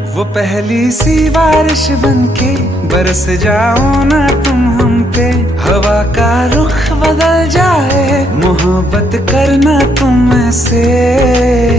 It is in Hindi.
वो पहली सी बारिश बनके बरस जाओ ना तुम हम पे, हवा का रुख बदल जाए मोहब्बत करना तुम से।